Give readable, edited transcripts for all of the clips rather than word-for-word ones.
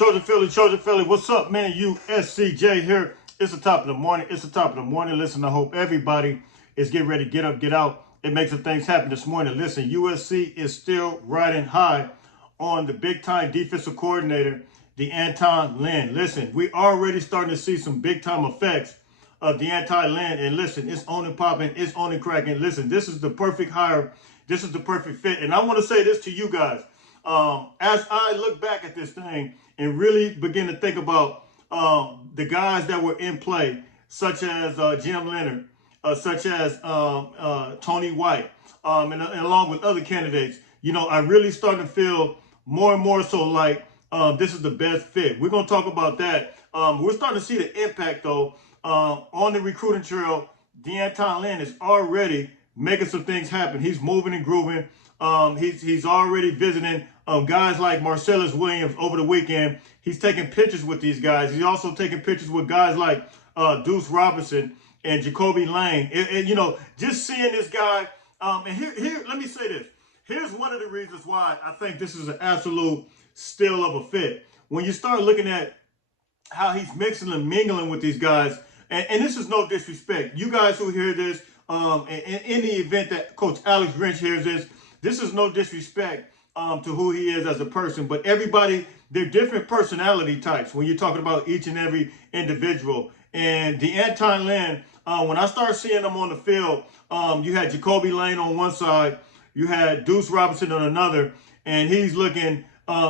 Trojan Philly, what's up, man? USCJ here. It's the top of the morning. Listen, I hope everybody is getting ready to get up, get out, and make some things happen this morning. Listen, USC is still riding high on the big-time defensive coordinator, the Lynn. Listen, we already starting to see some big-time effects of the Lynn. And listen, it's on and popping, it's on and cracking. Listen, this is the perfect hire. This is the perfect fit. And I want to say this to you guys. As I look back at this thing and really begin to think about the guys that were in play, such as Jim Leonard, such as Tony White, and along with other candidates, you know, I really starting to feel more and more so like this is the best fit. We're going to talk about that. We're starting to see the impact, though, on the recruiting trail. Lynn is already making some things happen. He's moving and grooving. He's already visiting guys like Marcellus Williams over the weekend. He's taking pictures with these guys. He's also taking pictures with guys like Deuce Robinson and Jacoby Lane. You know, just seeing this guy. And here, let me say this. Here's one of the reasons why I think this is an absolute steal of a fit. When you start looking at how he's mixing and mingling with these guys, and this is no disrespect. You guys who hear this, in the event that Coach Alex Grinch hears this is no disrespect to who he is as a person, but everybody, they're different personality types when you're talking about each and every individual. And the Lynn, when I start seeing them on the field, you had Jacoby Lane on one side, you had Deuce Robinson on another, and he's looking,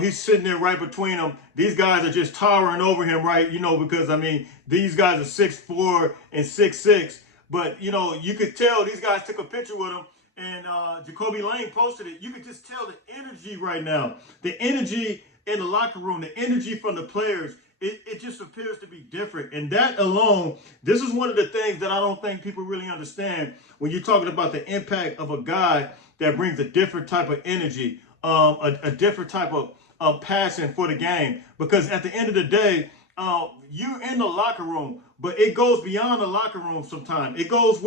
he's sitting there right between them. These guys are just towering over him, right? You know, because, I mean, these guys are 6'4" and 6'6", but, you know, you could tell these guys took a picture with him. And Jacoby Lane posted it. You could just tell the energy right now. The energy in the locker room, the energy from the players, it just appears to be different. And that alone, this is one of the things that I don't think people really understand when you're talking about the impact of a guy that brings a different type of energy, a different type of passion for the game. Because at the end of the day, you're in the locker room, but it goes beyond the locker room sometimes. It goes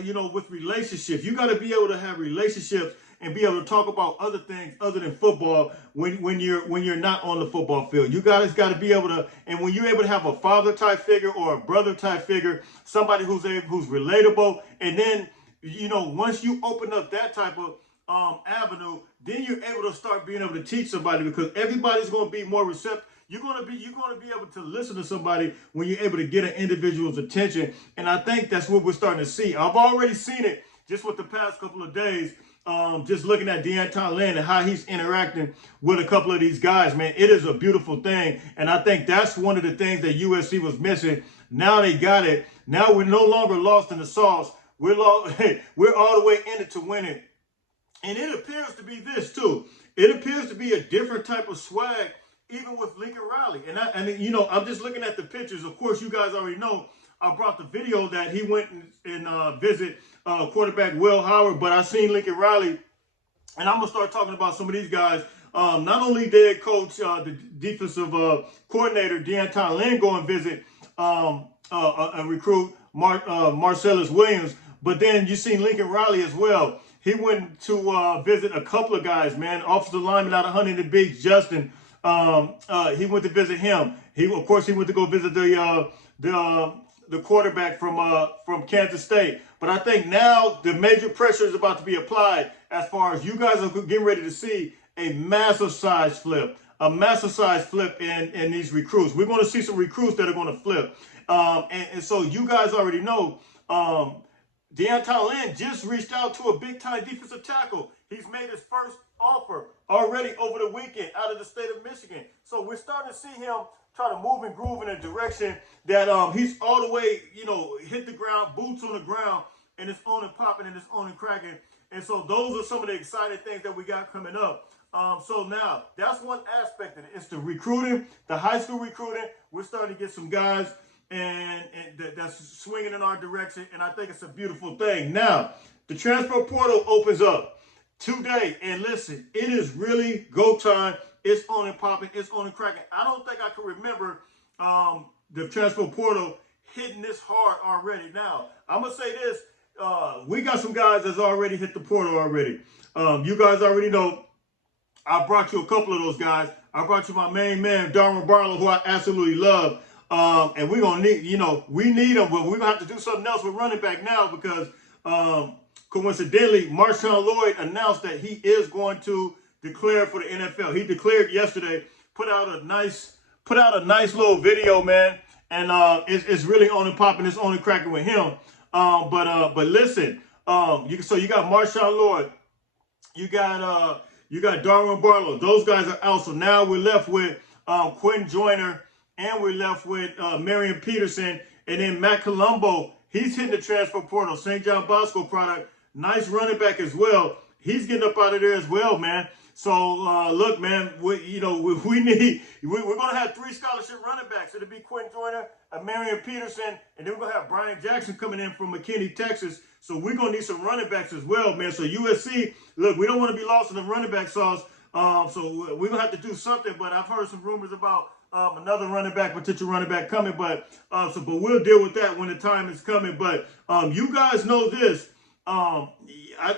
you know, with relationships. You got to be able to have relationships and be able to talk about other things other than football when you're not on the football field. You guys got to be able to, and when you're able to have a father type figure or a brother type figure, somebody who's relatable, and then, you know, once you open up that type of avenue, then you're able to start being able to teach somebody, because everybody's going to be more receptive. You're going to be able to listen to somebody when you're able to get an individual's attention. And I think that's what we're starting to see. I've already seen it just with the past couple of days, just looking at Lynn and how he's interacting with a couple of these guys, man. It is a beautiful thing. And I think that's one of the things that USC was missing. Now they got it. Now we're no longer lost in the sauce. We're all the way in it to win it. And it appears to be this, too. It appears to be a different type of swag, even with Lincoln Riley. And you know, I'm just looking at the pictures. Of course, you guys already know I brought the video that he went and visit quarterback Will Howard, but I seen Lincoln Riley, and I'm going to start talking about some of these guys. Not only did Coach, the defensive coordinator, Lynn, go and visit a recruit, Marcellus Williams, but then you seen Lincoln Riley as well. He went to visit a couple of guys, man. Offensive lineman out of Huntington Beach, Justin. He went to visit him. Of course, he went to go visit the quarterback from Kansas State. But I think now the major pressure is about to be applied as far as you guys are getting ready to see a massive size flip in these recruits. We're going to see some recruits that are going to flip. And so you guys already know, Lynn just reached out to a big-time defensive tackle. He's made his first offer already over the weekend out of the state of Michigan. So we're starting to see him try to move and groove in a direction that he's all the way, you know, hit the ground, boots on the ground, and it's on and popping and it's on and cracking. And so those are some of the exciting things that we got coming up. So now that's one aspect of it. It's the recruiting, the high school recruiting. We're starting to get some guys and that's swinging in our direction, and I think it's a beautiful thing. Now, the transfer portal opens up today, and listen, it is really go time. It's on and popping. It's on and cracking. I don't think I can remember the transfer portal hitting this hard already. Now, I'm going to say this. We got some guys that's already hit the portal already. You guys already know I brought you a couple of those guys. I brought you my main man, Darwin Barlow, who I absolutely love. And we're going to need, we need him, but we're going to have to do something else with running back now because coincidentally, Marshawn Lloyd announced that he is going to declare for the NFL. He declared yesterday, put out a nice little video, man. And it's really on and popping. It's only cracking with him. But listen, so you got Marshawn Lloyd, you got Darwin Barlow. Those guys are out. So now we're left with Quentin Joyner, and we're left with Marion Peterson, and then Matt Colombo. He's hitting the transfer portal. St. John Bosco product, nice running back as well. He's getting up out of there as well, man. So look, man, we're going to have 3 scholarship running backs. It'll be Quentin Joyner, Marion Peterson, and then we're going to have Brian Jackson coming in from McKinney, Texas. So we're going to need some running backs as well, man. So USC, look, we don't want to be lost in the running back sauce. So we're going to have to do something. But I've heard some rumors about another potential running back coming. But we'll deal with that when the time is coming. But you guys know this. I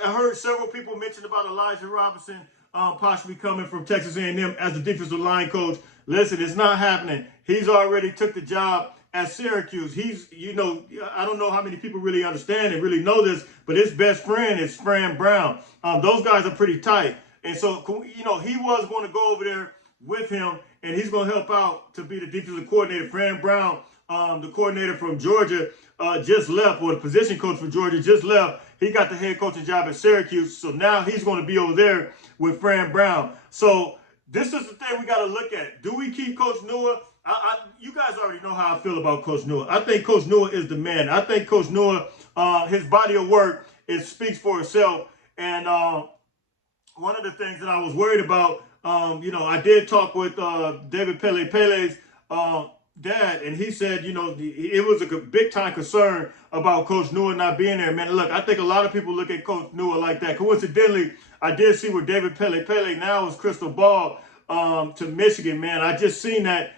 heard several people mention about Elijah Robinson possibly coming from Texas A&M as the defensive line coach. Listen, it's not happening. He's already took the job at Syracuse. He's, I don't know how many people really understand and really know this, but his best friend is Fran Brown. Those guys are pretty tight. And so, he was going to go over there with him, and he's going to help out to be the defensive coordinator. Fran Brown, the coordinator from Georgia, just left, or the position coach for Georgia just left. He got the head coaching job at Syracuse, so now he's going to be over there with Fran Brown. So this is the thing we got to look at. Do we keep Coach Nua? You guys already know how I feel about Coach Nua. I think Coach Nua is the man. I think Coach Nua, his body of work, speaks for itself. And one of the things that I was worried about, I did talk with David Pele's dad, and he said, it was a big time concern about Coach Nua not being there. Man, look, I think a lot of people look at Coach Nua like that. Coincidentally, I did see where David Pele now is crystal ball to Michigan, man. I just seen that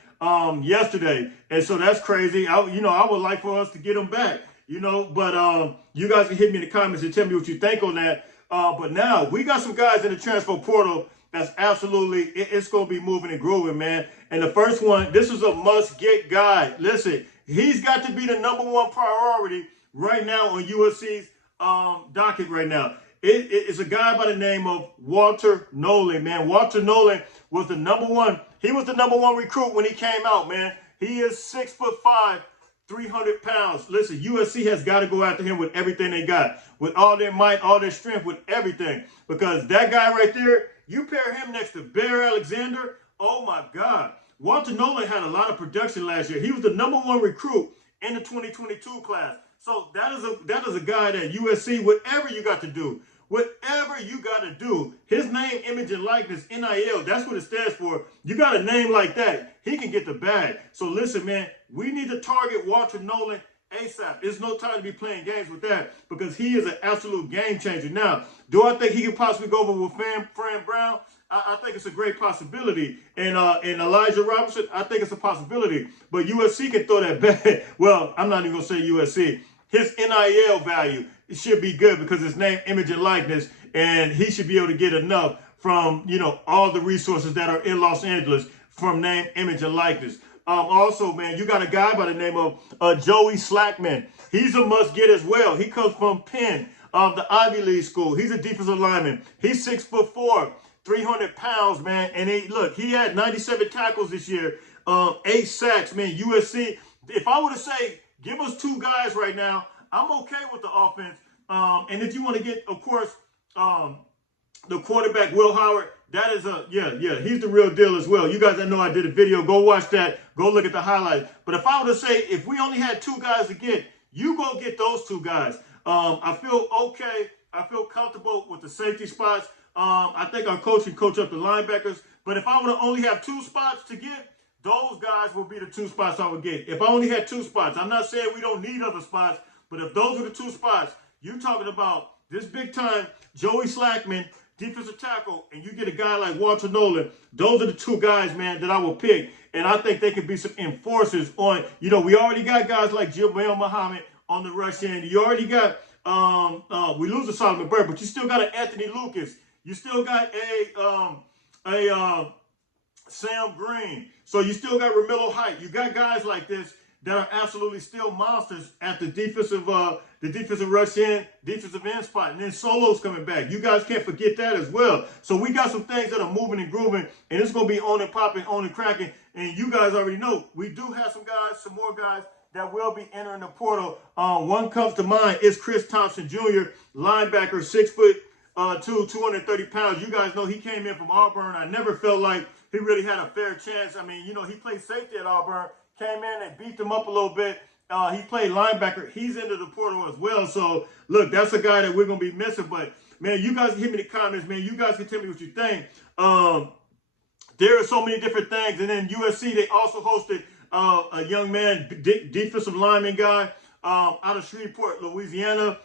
yesterday, and so that's crazy. I would like for us to get him back, but you guys can hit me in the comments and tell me what you think on that. But now we got some guys in the transfer portal that's absolutely, it's going to be moving and grooving, man. And the first one, this is a must-get guy. Listen, he's got to be the #1 priority right now on USC's docket right now. It's a guy by the name of Walter Nolan, man. Walter Nolan was the #1. He was the #1 recruit when he came out, man. He is 6'5", 300 pounds. Listen, USC has got to go after him with everything they got, with all their might, all their strength, with everything. Because that guy right there, you pair him next to Bear Alexander, oh my God. Walter Nolan had a lot of production last year. He was the #1 recruit in the 2022 class. So that is a guy that USC, whatever you got to do, his name, image, and likeness, NIL, that's what it stands for. You got a name like that, he can get the bag. So listen, man, we need to target Walter Nolan ASAP. There's no time to be playing games with that because he is an absolute game changer. Now, do I think he could possibly go over with Fran Brown? I think it's a great possibility. And Elijah Robinson, I think it's a possibility. But USC can throw that back. Well, I'm not even going to say USC. His NIL value should be good because his name, image, and likeness, and he should be able to get enough from, all the resources that are in Los Angeles from name, image, and likeness. Also, man, you got a guy by the name of Joey Slackman. He's a must-get as well. He comes from Penn, the Ivy League school. He's a defensive lineman. He's 6'4", 300 pounds, man. And he had 97 tackles this year, 8 sacks, man. USC, if I were to say, give us 2 guys right now, I'm okay with the offense. And if you want to get, of course, the quarterback, Will Howard, that is he's the real deal as well. You guys that know I did a video, go watch that. Go look at the highlights. But if I were to say, if we only had 2 guys to get, you go get those 2 guys. I feel okay. I feel comfortable with the safety spots. I think our coach can coach up the linebackers. But if I were to only have 2 spots to get, those guys will be the 2 spots I would get. If I only had 2 spots, I'm not saying we don't need other spots, but if those are the 2 spots, you're talking about this big time Joey Slackman, defensive tackle, and you get a guy like Walter Nolan, those are the 2 guys, man, that I will pick. And I think they could be some enforcers on, we already got guys like Jamel Muhammad on the rush end. You already got, we lose to Solomon Bird, but you still got an Anthony Lucas. You still got a Sam Green. So you still got Romello Height. You got guys like this that are absolutely still monsters at the defensive rush in, defensive end spot. And then Solo's coming back. You guys can't forget that as well. So we got some things that are moving and grooving, and it's going to be on and popping, on and cracking. And you guys already know, we do have some more guys that will be entering the portal. One comes to mind is Chris Thompson Jr., linebacker, 6'2", 230 pounds. You guys know he came in from Auburn. I never felt like he really had a fair chance. I mean, you know, he played safety at Auburn, came in and beat them up a little bit. He played linebacker. He's into the portal as well. So, look, that's a guy that we're going to be missing. But, man, you guys can hit me in the comments, man. You guys can tell me what you think. There are so many different things. And then USC, they also hosted a young man, defensive lineman guy out of Shreveport, Louisiana.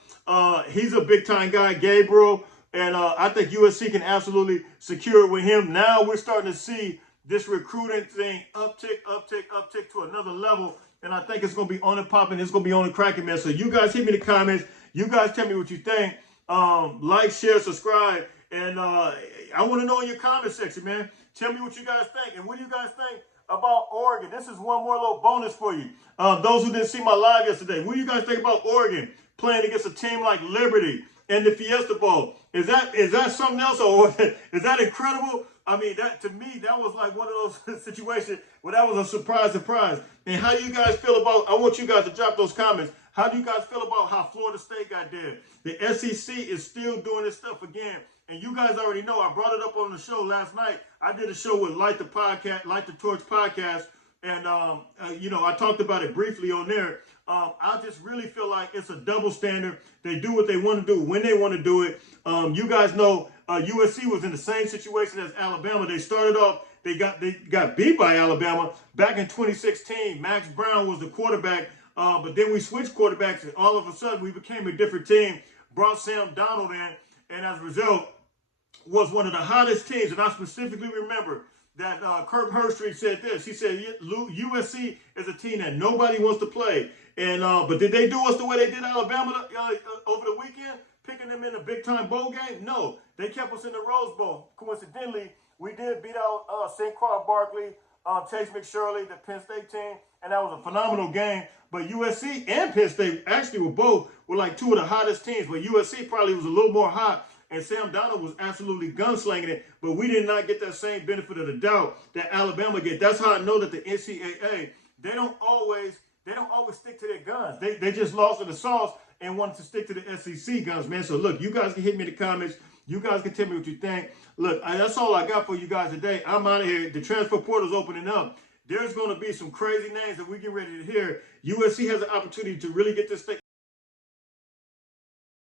He's a big-time guy, Gabriel. And I think USC can absolutely secure it with him. Now we're starting to see this recruiting thing uptick to another level. And I think it's going to be on and popping. It's going to be on and cracking, man. So you guys hit me in the comments. You guys tell me what you think. Like, share, subscribe. And I want to know in your comment section, man. Tell me what you guys think. And what do you guys think about Oregon? This is one more little bonus for you. Those who didn't see my live yesterday, what do you guys think about Oregon playing against a team like Liberty in the Fiesta Bowl? Is that something else, or is that incredible? I mean, that to me, that was like one of those situations where that was a surprise. And how do you guys feel about, I want you guys to drop those comments. How do you guys feel about how Florida State got there? The SEC is still doing this stuff again. And you guys already know, I brought it up on the show last night. I did a show with Light the Torch podcast. And, you know, I talked about it briefly on there. I just really feel like it's a double standard. They do what they want to do when they want to do it. You guys know USC was in the same situation as Alabama. They started off, they got beat by Alabama back in 2016. Max Brown was the quarterback, but then we switched quarterbacks, and all of a sudden we became a different team, brought Sam Darnold in, and as a result, was one of the hottest teams. And I specifically remember that Kirk Herbstreit said this. He said, USC is a team that nobody wants to play. And but did they do us the way they did Alabama over the weekend, picking them in a big-time bowl game? No. They kept us in the Rose Bowl. Coincidentally, we did beat out St. Croix Barkley, Chase McShirley, the Penn State team, and that was a phenomenal game. But USC and Penn State actually were like two of the hottest teams. But USC probably was a little more hot. And Sam Darnold was absolutely gunslinging it, but we did not get that same benefit of the doubt that Alabama get. That's how I know that the NCAA, they don't always stick to their guns. They just lost in the sauce and wanted to stick to the SEC guns, man. So look, you guys can hit me in the comments. You guys can tell me what you think. Look, that's all I got for you guys today. I'm out of here. The transfer portal's opening up. There's going to be some crazy names that we get ready to hear. USC has an opportunity to really get this thing